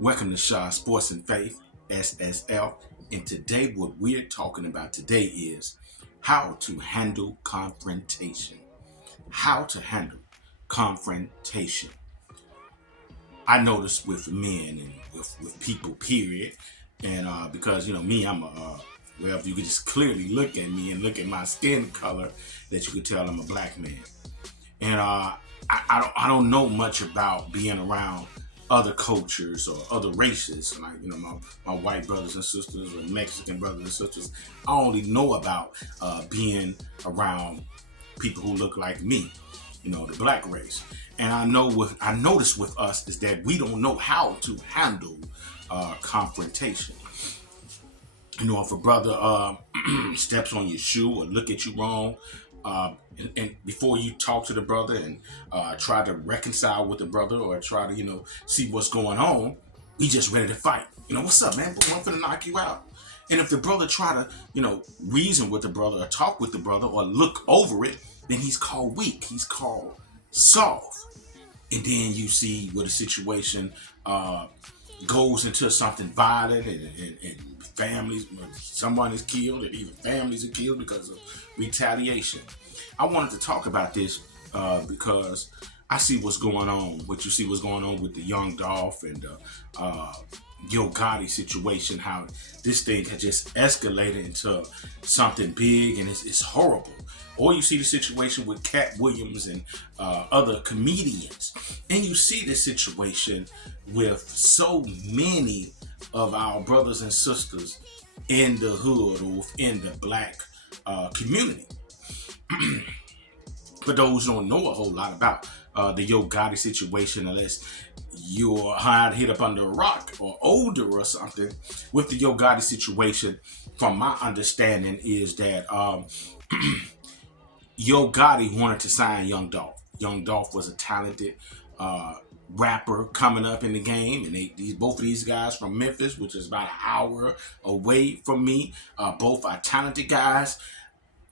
Welcome to Shaw Sports and Faith, SSL. And today, what we're talking about today is how to handle confrontation. How to handle confrontation. I notice with men and with people, period. And because, me, well, if you could just clearly look at me and look at my skin color, that you could tell I'm a black man. And I don't know much about being around other cultures or other races, like my white brothers and sisters or Mexican brothers and sisters. I only know about being around people who look like me, the black race. And I notice with us is that we don't know how to handle confrontation. If a brother steps on your shoe or look at you wrong, and before you talk to the brother and try to reconcile with the brother or try to, see what's going on, we just ready to fight. What's up, man? I'm gonna knock you out. And if the brother try to, reason with the brother or talk with the brother or look over it, then he's called weak. He's called soft. And then you see where the situation goes into something violent and families, someone is killed and even families are killed because of retaliation. I wanted to talk about this because I see what's going on. What you see what's going on with the Young Dolph and Yo Gotti situation, how this thing has just escalated into something big and it's horrible. Or you see the situation with Cat Williams and other comedians. And you see this situation with so many of our brothers and sisters in the hood or in the black community. For those who don't know a whole lot about the Yo Gotti situation, unless you're hard hit up under a rock or older or something, with the Yo Gotti situation, from my understanding, is that Yo Gotti wanted to sign Young Dolph. Young Dolph was a talented rapper coming up in the game, and both of these guys from Memphis, which is about an hour away from me, both are talented guys.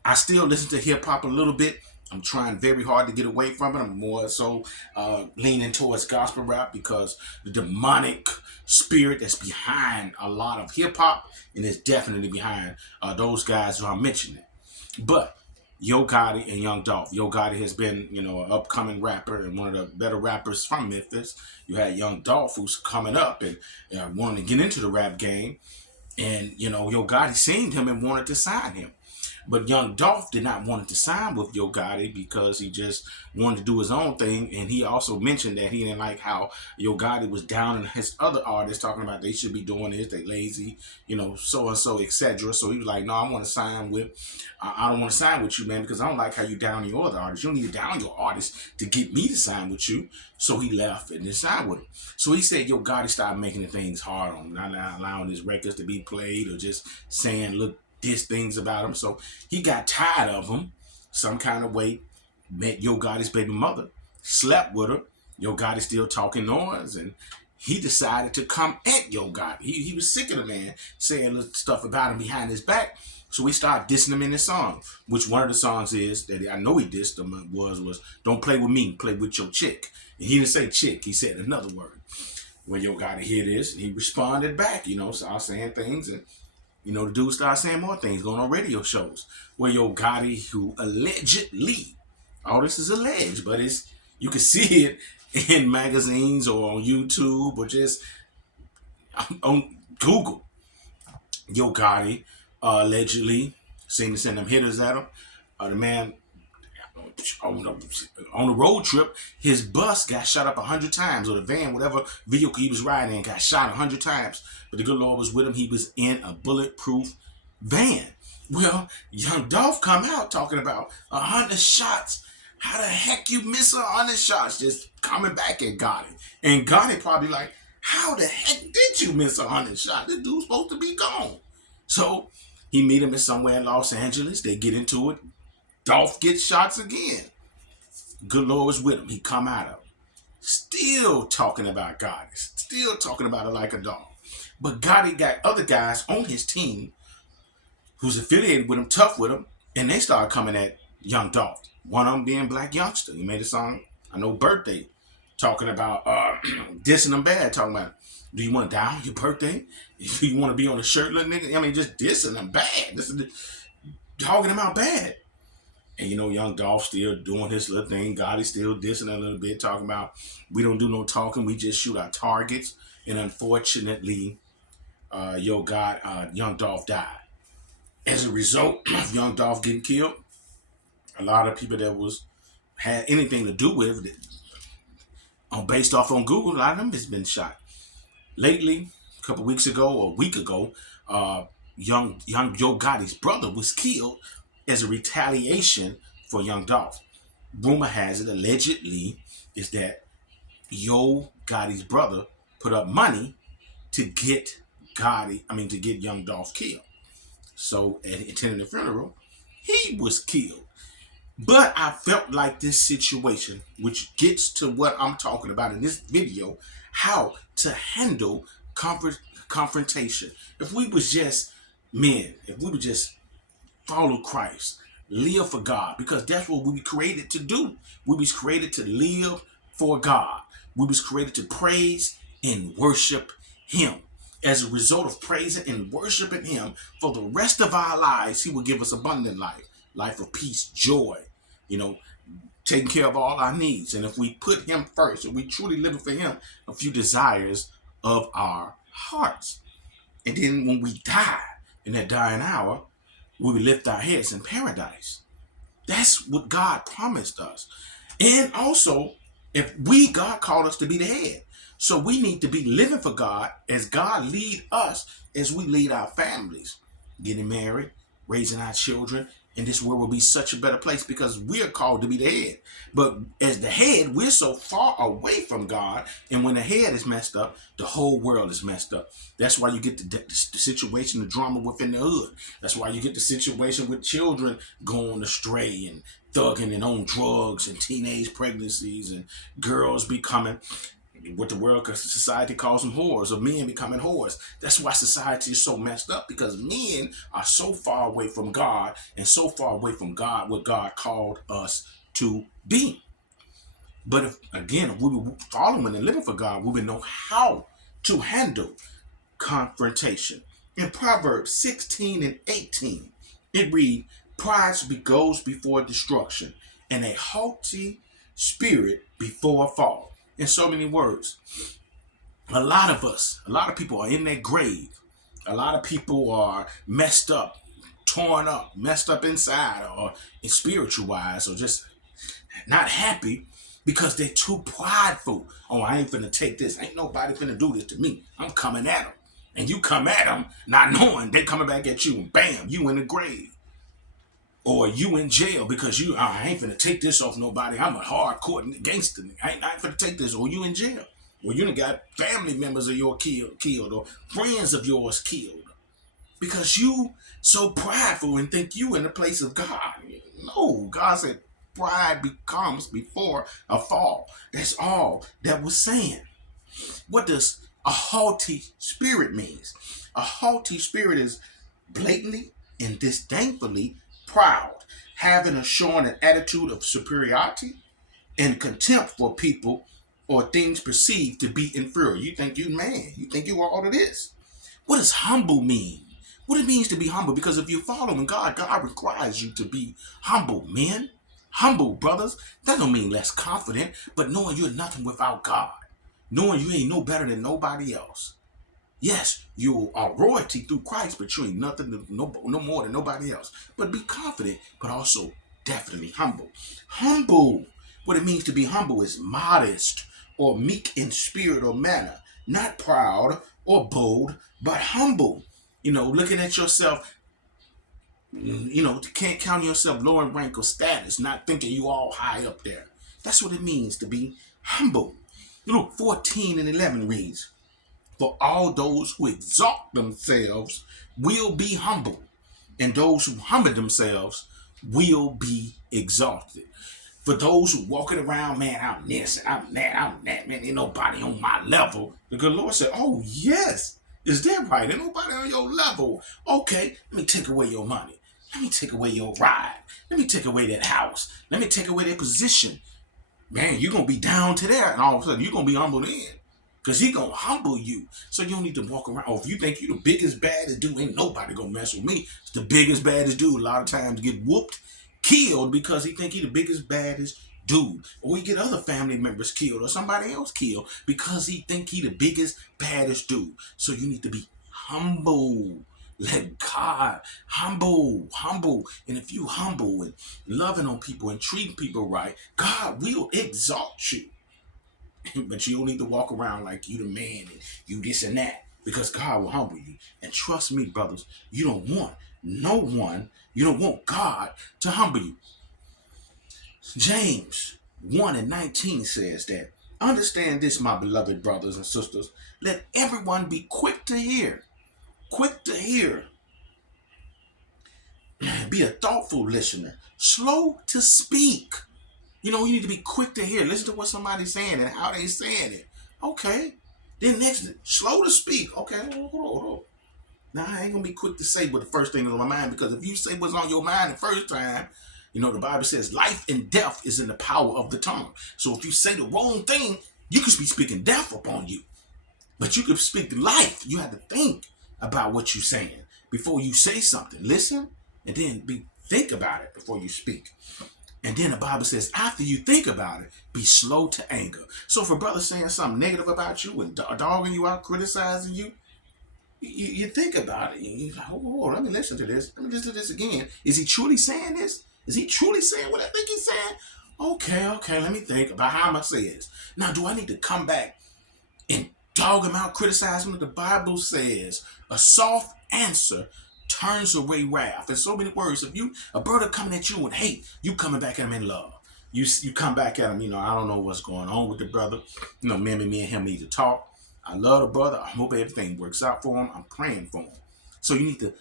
I still listen to hip hop a little bit. I'm trying very hard to get away from it. I'm more so leaning towards gospel rap because the demonic spirit that's behind a lot of hip hop, and is definitely behind those guys who I'm mentioning. But Yo Gotti and Young Dolph. Yo Gotti has been, an upcoming rapper and one of the better rappers from Memphis. You had Young Dolph, who's coming up and wanting to get into the rap game. And, Yo Gotti seen him and wanted to sign him. But Young Dolph did not want to sign with Yo Gotti because he just wanted to do his own thing. And he also mentioned that he didn't like how Yo Gotti was down on his other artists, talking about they should be doing this, they lazy, so and so, etc. So he was like, no, I want to sign with, I don't want to sign with you, man, because I don't like how you down your other artists. You don't need to down your artists to get me to sign with you. So he left and then signed with him. So he said Yo Gotti started making the things hard on him, not allowing his records to be played or just saying, look, diss things about him. So he got tired of him some kind of way, met Yo Gotti's baby mother, slept with her. Yo Gotti still talking noise, and he decided to come at Yo Gotti. He was sick of the man saying stuff about him behind his back. So we started dissing him in his song, which one of the songs is that I know he dissed him was "Don't play with me, play with your chick." And he didn't say chick, he said another word. When Yo Gotti hear this, and he responded back, started saying things, and the dude started saying more things, going on radio shows where Yo Gotti, who allegedly, all this is alleged, but you can see it in magazines or on YouTube or just on Google. Yo Gotti allegedly seemed to send them hitters at him. The man on the road trip, his bus got shot up 100 times, or the van, whatever vehicle he was riding in, got shot 100 times. But the good Lord was with him. He was in a bulletproof van. Well, Young Dolph come out talking about 100 shots. How the heck you miss 100 shots? Just coming back at Gotti. And Gotti probably like, how the heck did you miss 100 shots? This dude's supposed to be gone. So he meet him somewhere in Los Angeles. They get into it. Dolph gets shots again. Good Lord was with him. He come out of it. Still talking about Gotti. Still talking about it like a dog. But Gotti got other guys on his team who's affiliated with him, tough with him, and they started coming at Young Dolph. One of them being Black Youngster. He made a song, I know, Birthday, talking about dissing him bad, talking about Do you want to die on your birthday? Do you want to be on a shirtless nigga? I mean, just dissing them bad. This is dogging them out bad. And young Dolph still doing his little thing. Gotti's still dissing a little bit, talking about we don't do no talking, we just shoot our targets. And unfortunately, young Dolph died. As a result of young Dolph getting killed, a lot of people that had anything to do with it, based off on Google, a lot of them has been shot. Lately, a couple weeks ago or a week ago, young Yo Gotti's brother was killed as a retaliation for young Dolph. Rumor has it, allegedly, is that Yo Gotti's brother put up money to get young Dolph killed. So at attending the funeral, he was killed. But I felt like this situation, which gets to what I'm talking about in this video, how to handle confrontation. If we was just men, if we would just follow Christ, live for God, because that's what we were created to do. We was created to live for God. We was created to praise and worship Him. As a result of praising and worshiping Him for the rest of our lives, He will give us abundant life of peace, joy, taking care of all our needs. And if we put Him first, and we truly live for Him, a few desires of our hearts. And then when we die, in that dying hour, we will lift our heads in paradise. That's what God promised us. And also, God called us to be the head. So we need to be living for God as God lead us, as we lead our families, getting married, raising our children. And this world will be such a better place because we are called to be the head. But as the head, we're so far away from God. And when the head is messed up, the whole world is messed up. That's why you get the situation, the drama within the hood. That's why you get the situation with children going astray and thugging and on drugs and teenage pregnancies and girls becoming what the world, society calls them whores, or men becoming whores. That's why society is so messed up, because men are so far away from God and so far away from God, what God called us to be. But if we were following and living for God, we would know how to handle confrontation. In Proverbs 16 and 18, it reads, pride goes before destruction, and a haughty spirit before a fall. In so many words, a lot of people are in their grave. A lot of people are messed up, torn up, messed up inside, or in spiritual wise, or just not happy because they're too prideful. Oh, I ain't finna take this. Ain't nobody finna do this to me. I'm coming at them. And you come at them not knowing they coming back at you, and bam, you in the grave. Or you in jail because I ain't finna take this off nobody. I'm a hardcore gangster. I ain't finna take this. Or you in jail. Or you done got family members of yours killed, or friends of yours killed. Because you so prideful and think you in the place of God. No, God said pride becomes before a fall. That's all that was saying. What does a haughty spirit means? A haughty spirit is blatantly and disdainfully proud, having or showing an attitude of superiority and contempt for people or things perceived to be inferior. You think you man, you think you are all of this. What does humble mean? What it means to be humble, because if you're following God, God requires you to be humble, men. Humble, brothers. That don't mean less confident, but knowing you're nothing without God. Knowing you ain't no better than nobody else. Yes, you are royalty through Christ, but you ain't nothing, no more than nobody else. But be confident, but also definitely humble. Humble, what it means to be humble is modest or meek in spirit or manner. Not proud or bold, but humble. Looking at yourself, can't count yourself low in rank or status, not thinking you all high up there. That's what it means to be humble. Luke 14 and 11 reads, for all those who exalt themselves will be humbled, and those who humble themselves will be exalted. For those who walking around, man, I'm this and I'm that, man, ain't nobody on my level. The good Lord said, oh yes, is that right? Ain't nobody on your level. Okay, let me take away your money. Let me take away your ride. Let me take away that house. Let me take away that position. Man, you're going to be down to there, and all of a sudden you're going to be humbled in. Because he gonna humble you. So you don't need to walk around. Oh, if you think you the biggest, baddest dude, ain't nobody gonna mess with me. It's the biggest, baddest dude. A lot of times get whooped, killed because he think he the biggest, baddest dude. Or we get other family members killed or somebody else killed because he think he the biggest, baddest dude. So you need to be humble. Let God humble. And if you humble and loving on people and treating people right, God will exalt you. But you don't need to walk around like you the man and you this and that, because God will humble you. And trust me, brothers, you don't want no one, you don't want God to humble you. James 1:19 says that, understand this, my beloved brothers and sisters, let everyone be quick to hear, be a thoughtful listener, slow to speak. You need to be quick to hear. Listen to what somebody's saying and how they saying it. Okay. Then next, slow to speak. Okay, hold on. Now, I ain't going to be quick to say what the first thing is on my mind, because if you say what's on your mind the first time, the Bible says life and death is in the power of the tongue. So if you say the wrong thing, you could be speaking death upon you. But you could speak life. You have to think about what you're saying before you say something. Listen, and then think about it before you speak. And then the Bible says, after you think about it, be slow to anger. So if a brother saying something negative about you and dogging you out, criticizing you, you think about it. You're like, oh, let me listen to this. Let me listen to this again. Is he truly saying this? Is he truly saying what I think he's saying? Okay, let me think about how I'm going to say this. Now, do I need to come back and dog him out, criticize him? The Bible says a soft answer turns away wrath. In so many words, if a brother coming at you with hate, you coming back at him in love. You come back at him, I don't know what's going on with the brother. Maybe me and him need to talk. I love the brother. I hope everything works out for him. I'm praying for him. So you need to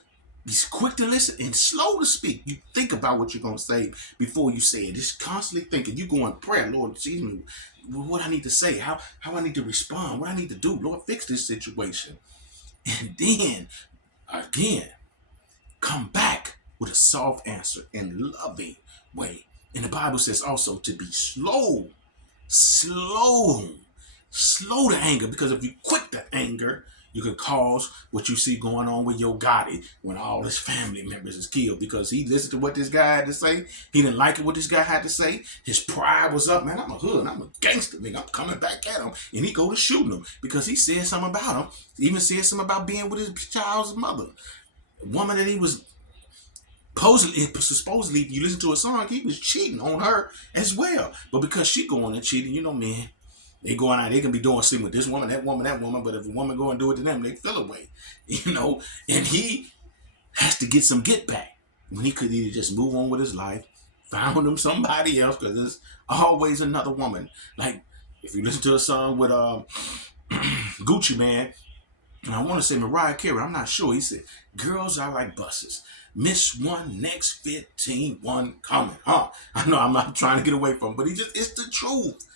be quick to listen and slow to speak. You think about what you're going to say before you say it. Just constantly thinking. You go in prayer, Lord, excuse me, what I need to say, how I need to respond, what I need to do. Lord, fix this situation. And then, again, come back with a soft answer in loving way. And the Bible says also to be slow to anger, because if you quick to anger, you could cause what you see going on with your Gotti when all his family members is killed because he listened to what this guy had to say. He didn't like what this guy had to say. His pride was up. Man, I'm a hood. I'm a gangster, nigga. I'm coming back at him. And he go to shooting him because he said something about him. He even said something about being with his child's mother. A woman that he was supposedly, if you listen to a song, he was cheating on her as well. But because she going and cheating, man, they going out, they can be doing something with this woman, that woman, but if a woman go and do it to them, they feel away, and he has to get some get back when he could either just move on with his life, found him somebody else, because there's always another woman. Like, if you listen to a song with Gucci Man, and I want to say Mariah Carey, I'm not sure, he said, girls are like buses. Miss one, next 15, one coming. I know I'm not trying to get away from it, but it's the truth.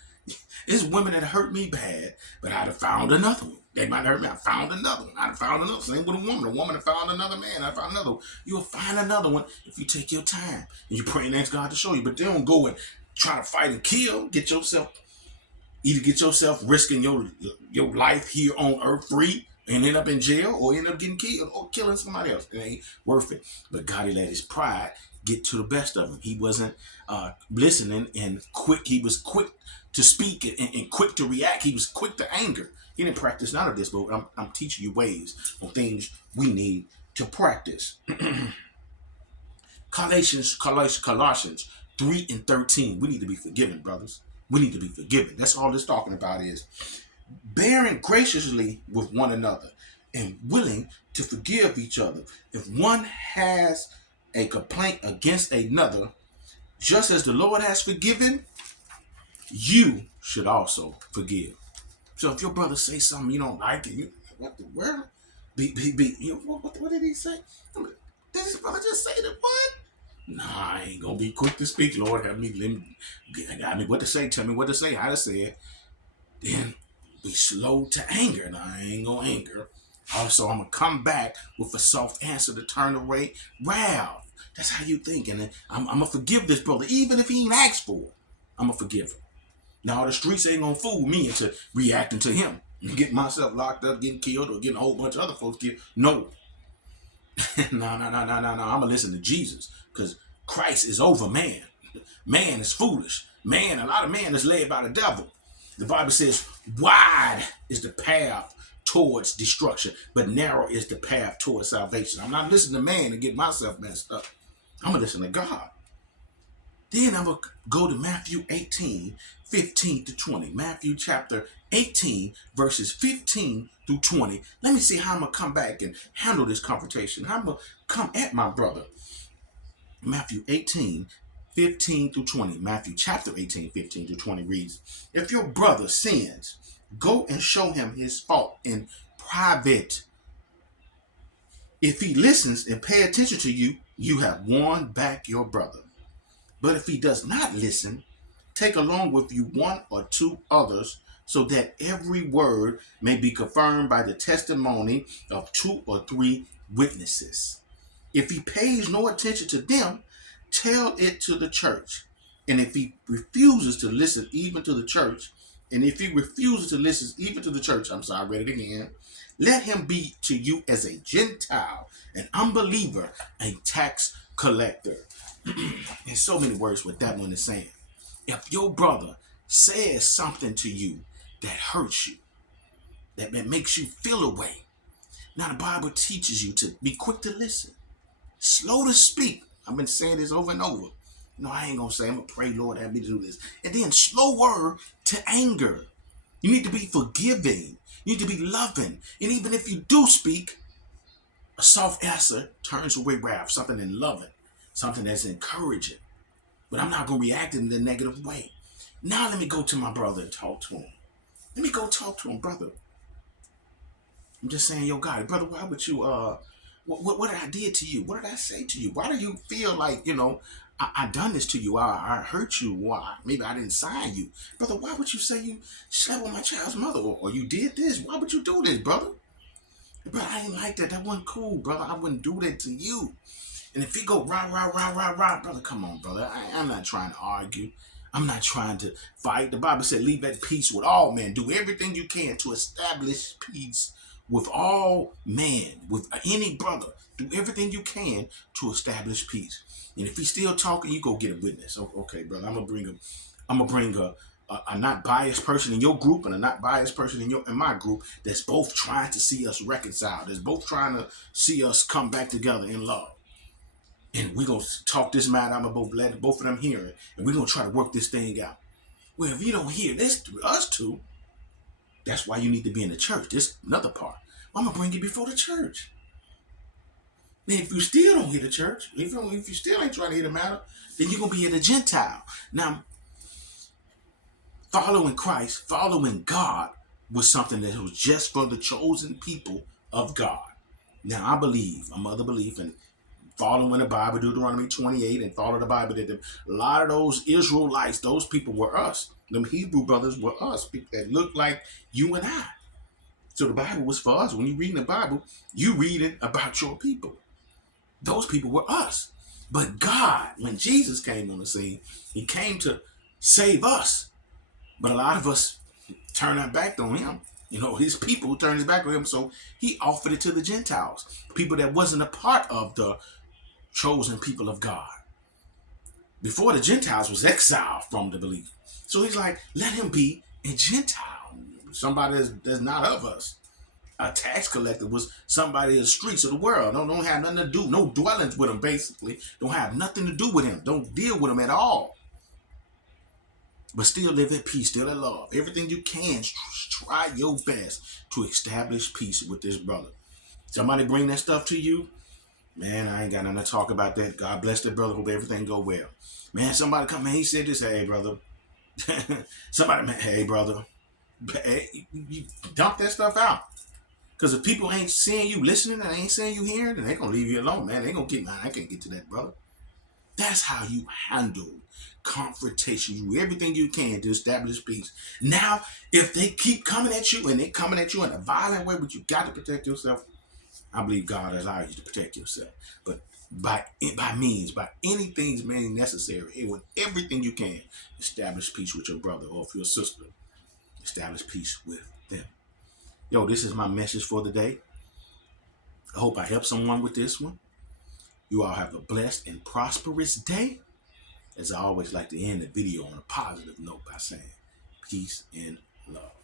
It's women that hurt me bad, but I'd have found another one. They might hurt me. I found another one. I'd have found another. Same with a woman. A woman that found another man. I found another one. You'll find another one if you take your time and you pray and ask God to show you. But don't go and try to fight and kill. Get yourself risking your life here on earth free and end up in jail, or end up getting killed or killing somebody else. It ain't worth it. But God, he let his pride get to the best of him. He wasn't listening and quick. He was quick to speak and quick to react. He was quick to anger. He didn't practice none of this, but I'm teaching you ways on things we need to practice. Colossians 3:13. We need to be forgiven, brothers. We need to be forgiven. That's all this talking about is bearing graciously with one another and willing to forgive each other. If one has a complaint against another, just as the Lord has forgiven, you should also forgive. So if your brother say something you don't like, what the world? What did he say? Did his brother just say that? What? Nah, I ain't gonna be quick to speak. Lord, got me what to say. Tell me what to say, how to say it. Then be slow to anger. Now, I ain't gonna anger. Also, I'm gonna come back with a soft answer to turn away wrath. That's how you think. And I'm gonna forgive this brother, even if he ain't asked for it. I'm gonna forgive him. Now, the streets ain't gonna fool me into reacting to him. Get myself locked up, getting killed, or getting a whole bunch of other folks killed. No. No. I'm going to listen to Jesus because Christ is over man. Man is foolish. Man, a lot of man is led by the devil. The Bible says, wide is the path towards destruction, but narrow is the path towards salvation. I'm not listening to man to get myself messed up. I'm going to listen to God. Then I'm going to go to Matthew 18, 15 to 20. Matthew chapter 18, verses 15 through 20. Let me see how I'm going to come back and handle this confrontation. How I'm going to come at my brother. Matthew 18, 15 through 20. Matthew chapter 18, 15 through 20 reads, if your brother sins, go and show him his fault in private. If he listens and pay attention to you, you have won back your brother. But if he does not listen, take along with you one or two others, so that every word may be confirmed by the testimony of two or three witnesses. If he pays no attention to them, tell it to the church. And if he refuses to listen even to the church, I read it again, let him be to you as a Gentile, an unbeliever, a tax collector. There's so many words what that one is saying. If your brother says something to you that hurts you, that makes you feel a way, now the Bible teaches you to be quick to listen, slow to speak. I've been saying this over and over. I ain't gonna say, I'm gonna pray, Lord, have me to do this. And then slower to anger. You need to be forgiving. You need to be loving. And even if you do speak, a soft answer turns away wrath, something in loving, something that's encouraging. But I'm not gonna react in a negative way. Now let me go to my brother and talk to him. Let me go talk to him, brother. I'm just saying, yo, God, brother, why would you, what did I did to you? What did I say to you? Why do you feel like, I done this to you? I hurt you. Why? Maybe I didn't sign you. Brother, why would you say you slept with my child's mother? Or you did this? Why would you do this, brother? Brother, I ain't like that. That wasn't cool, brother. I wouldn't do that to you. And if he go rah, brother, come on, brother. I'm not trying to argue. I'm not trying to fight. The Bible said, leave at peace with all men. Do everything you can to establish peace with all men, with any brother. Do everything you can to establish peace. And if he's still talking, you go get a witness. Okay, brother, I'm gonna bring a not biased person in your group and a not biased person in my group that's both trying to see us reconciled. That's both trying to see us come back together in love. And we're going to talk this matter. I'm going to let both of them hear it. And we're going to try to work this thing out. Well, if you don't hear this, us two, that's why you need to be in the church. This another part. I'm going to bring you before the church. Then if you still don't hear the church, if you still ain't trying to hear the matter, then you're going to be at a Gentile. Now, following Christ, following God was something that was just for the chosen people of God. Now, I believe, my mother believed, and following the Bible, Deuteronomy 28, and follow the Bible, that a lot of those Israelites, those people were us. Them Hebrew brothers were us, people that looked like you and I. So the Bible was for us. When you read the Bible, you read it about your people. Those people were us. But God, when Jesus came on the scene, he came to save us. But a lot of us turned our back on him. His people turned his back on him, so he offered it to the Gentiles, people that wasn't a part of the chosen people of God. Before, the Gentiles was exiled from the belief. So he's like, let him be a Gentile, somebody that's not of us. A tax collector was somebody in the streets of the world. Don't have nothing to do, no dwellings with him, basically. Don't have nothing to do with him. Don't deal with him at all. But still live at peace, still in love. Everything you can, try your best to establish peace with this brother. Somebody bring that stuff to you, man, I ain't got nothing to talk about that. God bless that brother. Hope everything go well. Man, somebody come in. He said this. Hey, brother. Somebody, man, hey, brother. Hey, you dump that stuff out. Because if people ain't seeing you listening and ain't seeing you hearing, then they going to leave you alone, man. They going to get, man, I can't get to that, brother. That's how you handle confrontation. You do everything you can to establish peace. Now, if they keep coming at you and they coming at you in a violent way, but you got to protect yourself, I believe God allows you to protect yourself. But by anything being necessary, with everything you can, establish peace with your brother or your sister. Establish peace with them. Yo, this is my message for the day. I hope I help someone with this one. You all have a blessed and prosperous day. As I always like to end the video on a positive note by saying peace and love.